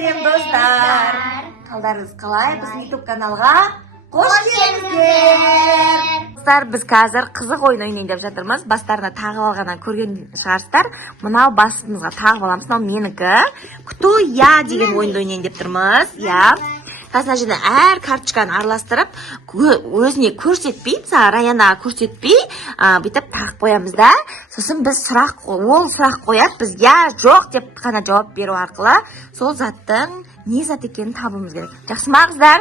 сәлем достар. Қалдарыңыз қалай? Біздің YouTube каналға қош келдіңіздер. Достар, біз қазір қызық ойын ойнайын деп жатырмыз. Бастарына тағып алғаннан көрген шығарсыздар. Мынау басымызға тағып аламыз. Мынау менікі. Кто я деген ойынды ойнайын деп тұрмыз. Я. Қасына жерде әр карточканы араластырып, өзіне көрсетпей, Раяна көрсетпей, бүйтіп тағып қоямыз да. Сосын біз ол сұрақ қояды, біз я, жоқ деп қана жауап беру арқылы, сол заттың не зат екенін табуымыз керек. Жақсы ма қыздар?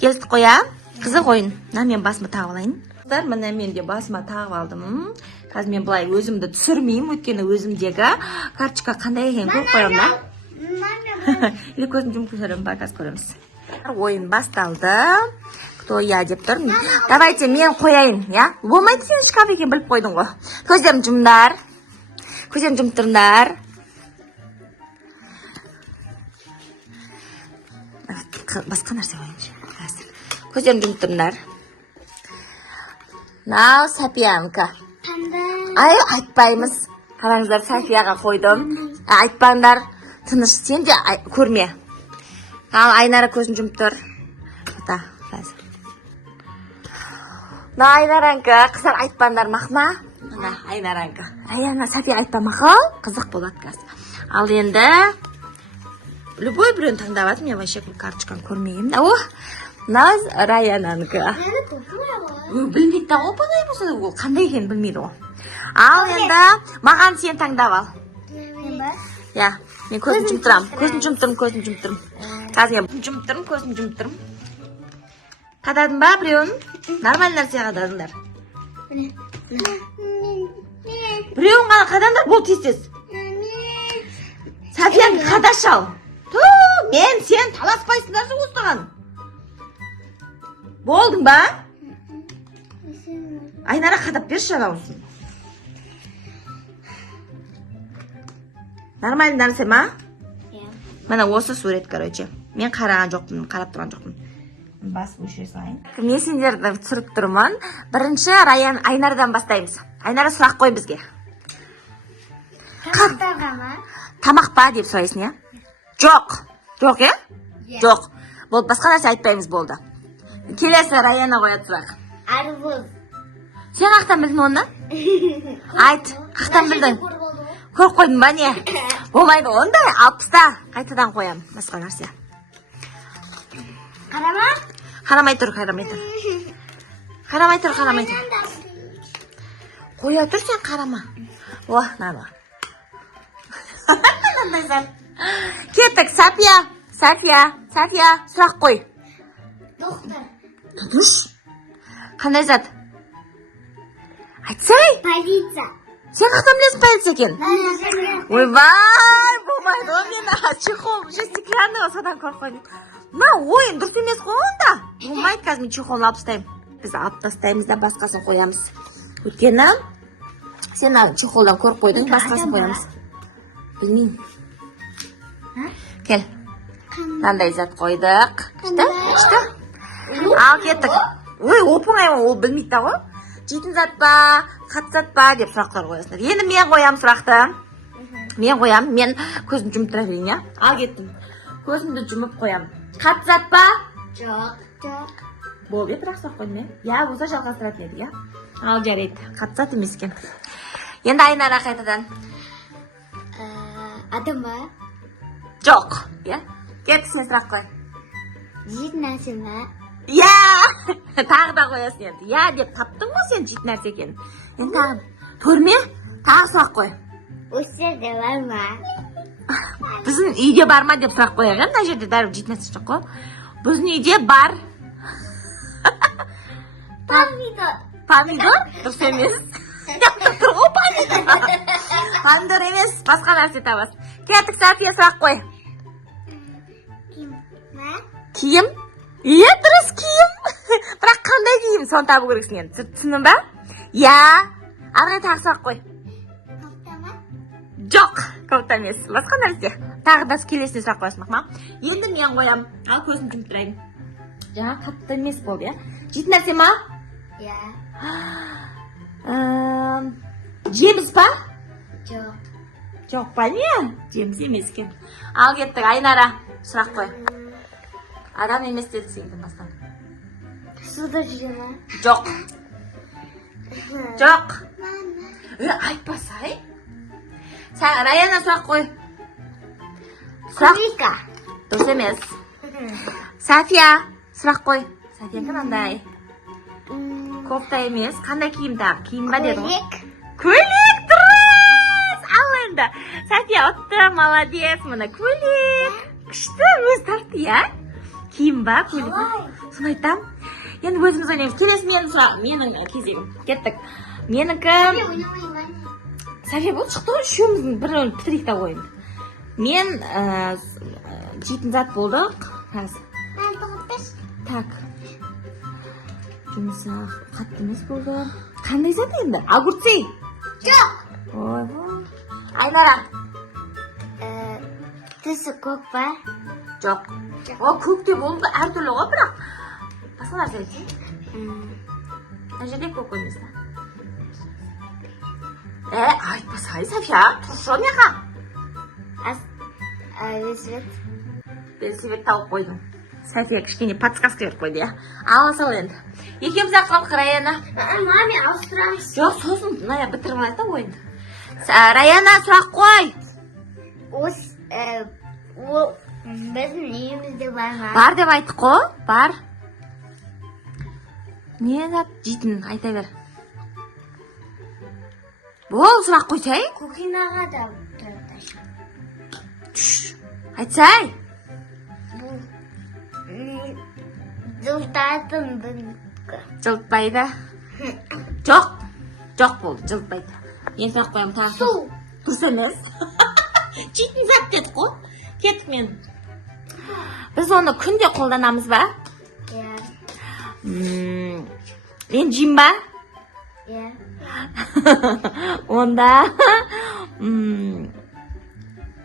Келістік қоя. Қызық ойын. Мен басыма тағып алайын. Қыздар, міне мен де басыма тағып алдым. Қазір мен былай өзімді түсірмеймін, өйткені өзімдегі карточка қандай екенін көріп қоямын да. Или көзім жұмып көремін, қазір көреміз. Ойын басталды. Кто я деп тұр. Давайте мен қояйын, я? Болмайды, сен шкаф екен біліп қойдың ғой. Көздерім жұмдар. Көздерім жұмып тұрыңдар. Басқа нәрсе қойыңшы. Көздерім жұмып тұрыңдар. Нау, Сапиянка. Ай, айтпаймыз. Қараңыздар, Софияға қойдым. Айтпаңдар. Тыныш, сен де көрме. Ал Айнара көзін жұмып тұр. Айнаранка, қыздар айтпаңдар мақма. Айнаранка. Раяна, София айтпа мақал. Қызық болады қазір. Ал енді любой біреуін таңдап атым. Мен вообще бұл карточканы көрмеймін. О, наз Раянанка. Білмейді да ғой, бұлай болса да ол қандай екенін білмейді ғой. Ал енді маған сен таңдап ал. Я, мен көзін жұмып тұрам. Көзін жұмып тұрым. Қазір мен жұмып тұрым. Қададың ба біреуін? Нормаль нәрсе қададыңдар. Біреуін ғана қадаңдар, бұл тез. Софиян, қадаш ал. Мен сен таласпайсыңдар осыған. Болдың ба? Айнара қадап берші анаусын. Нормаль нәрсе ма? Мына осы сурет, короче. Мен қараған жоқпын, қарап тұрған жоқпын. Бас өшіре салайын. Мен сендерді түсіріп тұрмын. Бірінші Айнардан бастаймыз. Айнара сұрақ қой бізге. Тамақтарға ма? Тамақ па деп сұрайсың, я? Жоқ. Жоқ, я? Жоқ. Болды, басқа нәрсе айтпаймыз болды. Келесі Раяна қояды сұрақ. Арбуз. Сен қақтан білдің оны? Айт, қақтан білдің? Көріп қойдың ба не? Болмайды, ондай 60-та қайтадан қоям. Басқа нәрсе. Қарама? Қарамай тұр. Қоя тұр, сен қарама. О, нана. Кеттік, София, сұрақ қой. Доқтор. Тұдыш? Қандай зат? Айтсай? Полиция. Сен қақтан білесің полиция екен? Ойбай, болмайды, о мен чехол, уже стеклянный содан көріп қойдым. Ойын дұрыс емес қой онда. Болмайды, қазір мен чехолын алып тастаймын. Біз алып тастаймыз да басқасын қоямыз. Өйткені сен чехолдан көріп қойдың, басқасын қоямыз. Білмеймін. Кел. Қандай зат қойдық. Күшті? Ал кеттік. Ой, оп-оңай ол білмейді да ғой. Жейтін зат па, қатты зат па деп сұрақтар қоясыңдар. Енді мен қоям сұрақты. Мен көзім жұмып тұра берейін, я? Ал кеттім. Көзімді жұмып қоям. Қатты зат па? Жоқ. Болды, бірақ сұрақ қойдым, я? Болса жалғастыратын еді, я? Ал жарайды, қатты зат емес екен. Енді Айнара қайтадан. Адам ба? Жоқ, я? Кетті, сен сұрақ қой. Жейтін нәрсе ма? Я! Тағы да қоясың енді. Я деп таптың ғой сен жейтін нәрсе екен. Енді тағы. Көрме? Тағы сұрақ қой. Осы жерде бар ма? Біздің үйде бар ма деп сұрақ қояған. Мына жерде бәрі жейтін нәрсе жоқ қой. Біздің үйде бар. Помидор? Дұрыс емес. Тұр ғой помидор. Помидор емес, басқа нәрсе табасың. Кеттік, София, сұрақ қой. Киім? Е, дұрыс киім. Бірақ қандай киім? Соны табу керексің енді. Түсіндің ба? Я. Арғай тағы сұрақ қой. Кофта ма? Жоқ, кофта емес. Басқа нәрсе. Тағы да келесіне сұрақ қоясың, мақма. Енді мен қоям. Ал көзін жұмып тұрайын. Жаңа қатты емес болды, я? Жейтін нәрсе ма? Я. Жеміс па? Жоқ. Жоқ па не? Жеміс емес екен. Ал кеттік, Айнара, сұрақ қой. Адам емес деді сенің бастан. Суда жүре ма? Жоқ. Жоқ. Айтпасай. Раяна сұрақ қой. Курика. Дұрыс емес. София, сұрақ қой. София қандай? Кофта емес, қандай киім тағы? Киім ба дедің? Көйлек, дұрыс! Ал енді. София отты, молодец, мына көйлек. Күшті, өз тартты, я? Киім ба, көйлек? Соны айтам. Енді өзіміз ойнаймыз. Келесі менің кезегім. Кеттік. Менікі... София бұл шықты ғой, үшеуміздің бір бітірейік та ойынды. Мен жейтін зат болдық. Так. Жұмсақ, қатты емес болды. Қандай зат енді? Огурцы. Жоқ. Айнара. Түсі көк па? Жоқ. Көкте болды, әртүрлі ғой, бірақ. Басқа нәрсе айтсын. Мына жерде көк емес та. Айтпасай, София, тұршы неға? Велосипед. Велосипед тауып қойдым. София кішкене подсказка беріп қойды, я. Ала сал енді. Екеуміз ақылып Раяна. Маме, ауыстырамыз. Жоқ, сосын мына бітіріп алайық та ойынды. Раяна, сұрақ қой. Біздің үйімізде бар ма? Бар деп айттық қой, бар. Не зат жейтін, айта бер. Бол, сұрақ қойсай. Кухинаға да тұрды. Айтсай. Жылтатын бүнкі. Жылтпайды. Жоқ. Жоқ болды, жылтпайды. Мен сұрақ қоямын тағы. Су. Дұрыс емес. Жейтін зат дедік қой. Кеттік мен. Біз оны күнде қолданамыз ба? Иә. Мен жеймін ба? Иә. Онда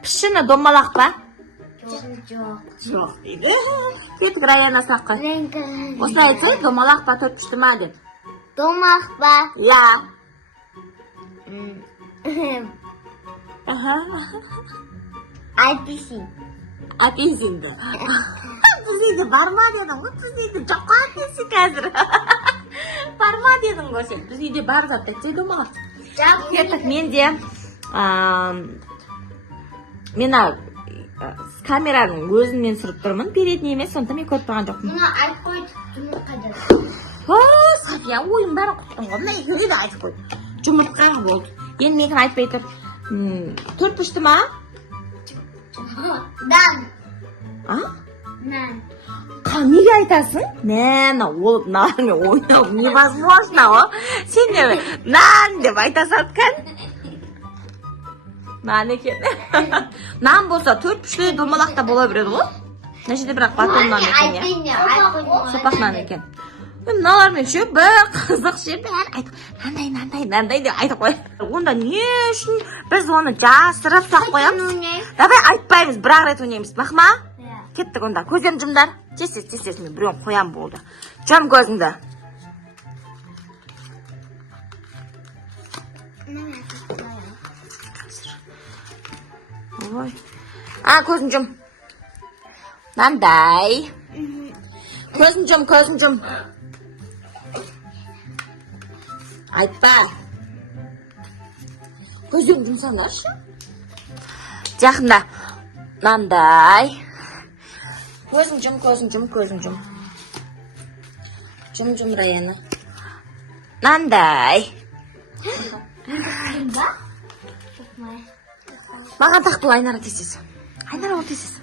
пішіні домалақ ба? Жоқ. Жоқ дейді. Кеттік Раяна сұраққа. Осылай айтсай, домалақ па, төрт пішті ма деп. Домақ па? Иә. Апельсин. Апельсинді. Біздейді бар ма дедің ғой, біздейді жоққа апельсин қазір. Бар ма дедің ғой сен, біздейде бар зат айтсай домалақ. Кеттік менде мен камераның өзін мен сұрып тұрмын, передний емес, сонда мен көріп тұрған жоқпын. Мұны айтып қойды, жұмыртқа деп. София, ойын бәрін құттың ғой, мына екеуіне де айтып қойды. Жұмыртқа болды. Енді мекін айтпай тұр. Төрт пішті ма? Нан. А? Нан. Неге айтасың? Нан, ол нанмен ойнау невозможно, о. Сен не нан деп айтасың кән? Нан екен. Нан болса төрт пішті домалақта бола береді ғой. Мына жерде бірақ батон нан екен, я? Сопақ нан екен. Мыналармен ше бір қызық ше бәрі айтып, нандай деп айтып қой. Онда не үшін біз оны жасырып сақ қоямыз? Давай айтпаймыз, бір рет ойнаймыз. Мақма? Кеттік онда. Көздерін жұмдар. Тез мен біреуін қоям болды. Жам көзіңді. Ой. Көзін жұм. Мынандай. Көзін жұм. Айтпа. Көзін жұмсаңдаршы. Жақында. Мынандай. Көзін жұм. Жұм, Раяна. Мынандай. Маған тақтыл Айнара тезесі. Айнара ол тезесі.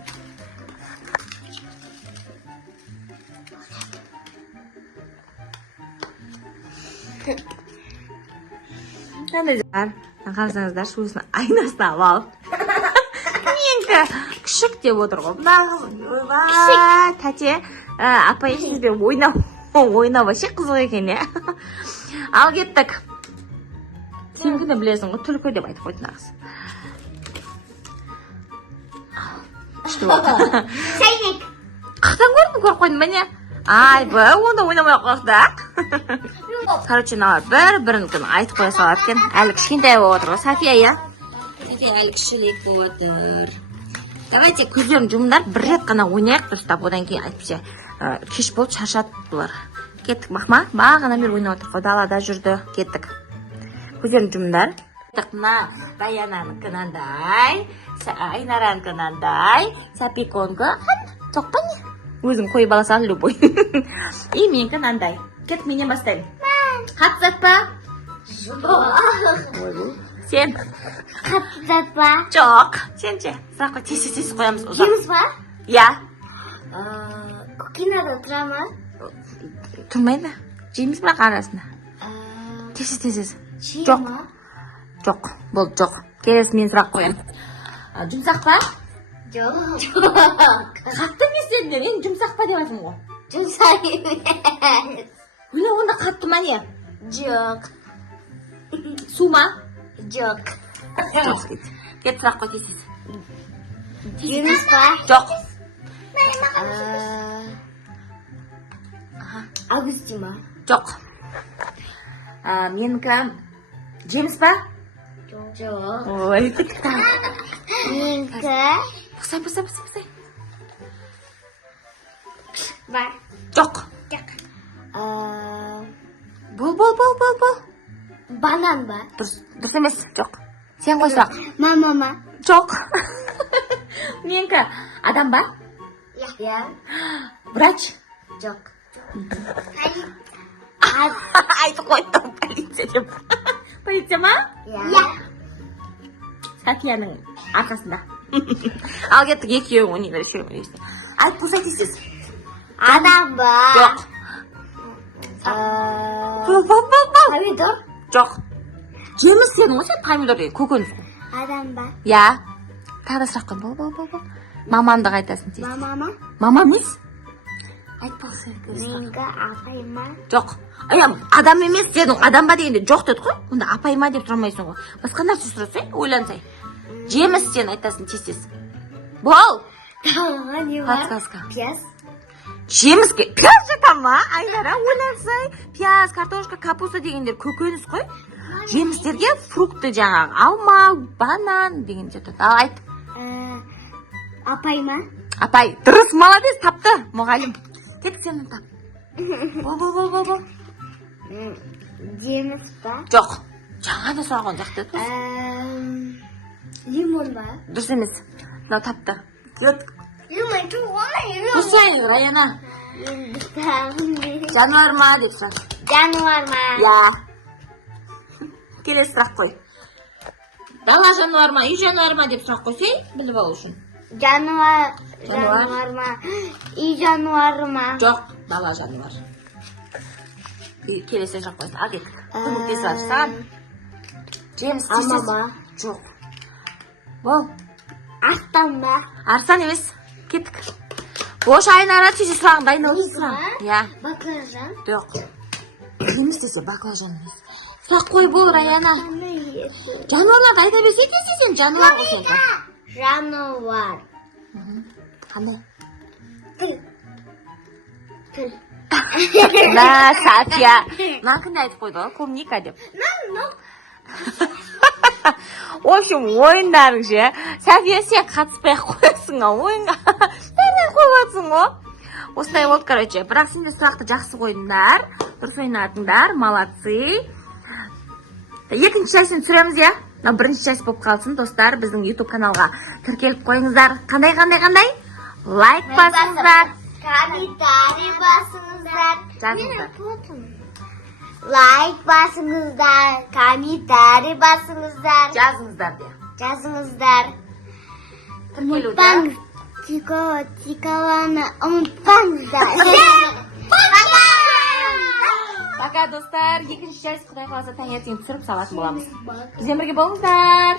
Қарасаңыздар, өзінің айнасына алып. Менкі күшік деп отыр ғой. Ойбай, тәте, апай сізбен ойнау вообще қызық екен, е. Ал кеттік. Сенкіні білесің ғой, түлкі деп айтып қойды нағыз. Күшті болды. Шайнек. Қақтан көріп қойдың ба не? Айбай, онда ойнамай қояқта. Короче, мыналар бір-бірінікін айтып қоя салады екен. Әлі кішкентай болып отыр ғой. София, я? kişilik bo'ladir. Давайте ko'zlarni jumlar bir rет qana o'ynaylik do'stlar. Bundan keyin aytibcha, kech bo'lib charchab bular. Ketdik, Mahma. Bag'ana bir o'ynayotib qoldi, dalada yurdi. Ketdik. Ko'zlarni jumlar. Mana Bayanani kananday, Aynaran kananday, Sapikonga to'qtani. O'zim qo'yib olasan любой. И men kananday. Ket menga bastaymi? Xat zatpa. Sen Qattiqpa. Jo'q. Senchi? Saqqa tez qo'yamiz uzoq. Jimspa. Ya. Kukinada turami? Turmaydi. James bilan qarasini. Tez. Jo'q. Jo'q. Bo'l, jo'q. Keles men so'rab qo'yaman. Jumsaqpa? Yo'q. Qattiq sendan, men jumsaqpa deyapman ku. Jumsaq. Buni unda qattiqmani? Yo'q. Suvma? Yo'q. Ket so'rab qo'y tez. Jimspa. Jo'q. Agustima. Jo'q. Menga Jamespa? Yo'q. Voy, bitta. Menga Pusa. var. Jo'q. Yo'q. Bo'l. Banan var. Durs emas, jo'q. Sen qo'ysoq. Mama. Jo'q. Menga adam ba? Ya. Vrach? Yo'q. Aytib qo'ydim, politsiya deb. Politsiyami? Ya. Safiyaning arkasida. Al ketdik, ikkiyo'ng o'ynayver, shu o'ynaysiz. Ayt bo'lsa tez. Adam var. Yo'q. Pomidor. Jo'q. James sening o'sha pomidor deydi, ko'ko'nus. Adam var. Ya. Tag'da so'rab qo'y. Bo'l. Mamamni qaytasin tez. Mama. Mamamiz? Ayt bo'lsa. Menga apayma. Jo'q. Ayam adam emas dedim, adam ba deganda jo'q dedi-ku. Unda apayma deb turmaysan-ku. Boshqa narsa so'rasang, o'ylansang. James sen aytasin tez. Bo'l. Ne var? Подсказка. Piyaz. Jamesga piyaz jetama, Aynara o'ylansang, piyaz, kartoshka, kapusta deganlar ko'ko'nus qo'y. Jameslarga fruktni жаңағы alma, banan degan jetadi. Al ayt. Apayma. Apay, durust, молодец, topdi, muallim. Ket sendan top. Bo'l. James var. Jo'q. Жаңада so'ragan joqdi. Limon var. Durust emas. Mana topdi. Ket. Limon çok var. Qo'shing, Rayana. Jonivormi deb so'ra. Jonivar mı? Ya. Kelesi so'rab qo'y. Dala jonivormi, uy jonivormi deb so'rab qo'ysang, bilib ol uchun. Jonivar. Jonivar. Jonivar mı? İyi jonivar mı? Jo'q, dala jonivor. Kelesi so'rab qo'ysa, al ket. Ko'meklasarsan. James Amama. Jo'q. Bo'l. Aslan mı? Arsan emas. Ketdik. Bo'sh Aynara tez so'rag'in, dayno'lsan. Ya. Baklajan. Yo'q. Nima desa baklajon emas. So'rab qo'y bo'l, Rayana. Jonivorlarni ayta bersang, sen jonivor bo'lsan. Janovar. Qanday? Til. Na, Safiya. Men qanday aytib qo'ydi? Ko'mnika deb. В общем, o'yinlaringcha Safiya sen qattiqpay qo'yasan o'yinga. Nima qo'yasan o? O'sday bo'ldi, короче. Biroq sizlar so'roqni yaxshi qo'ydinglar. Durs o'ynadinglar, молодцы. Ikkinchi частьni tushiramiz ya. Birinchi часть bo'lib qolsin, do'stlar. Bizning YouTube kanalga kirib qo'yingizlar. Qanday? Like bosingizlar. Komentariy basingizlar. Yozingizlar. Like basingizlar. Komentariy basingizlar. Yozingizlar de. Yozingizlar. Unutmang. Tikolarni unutmanglar. Пока, do'stlar. Ikkinchi часть Xudo xolasa tangerting tushirib savat bo'lamiz. Bizga birga bo'linglar.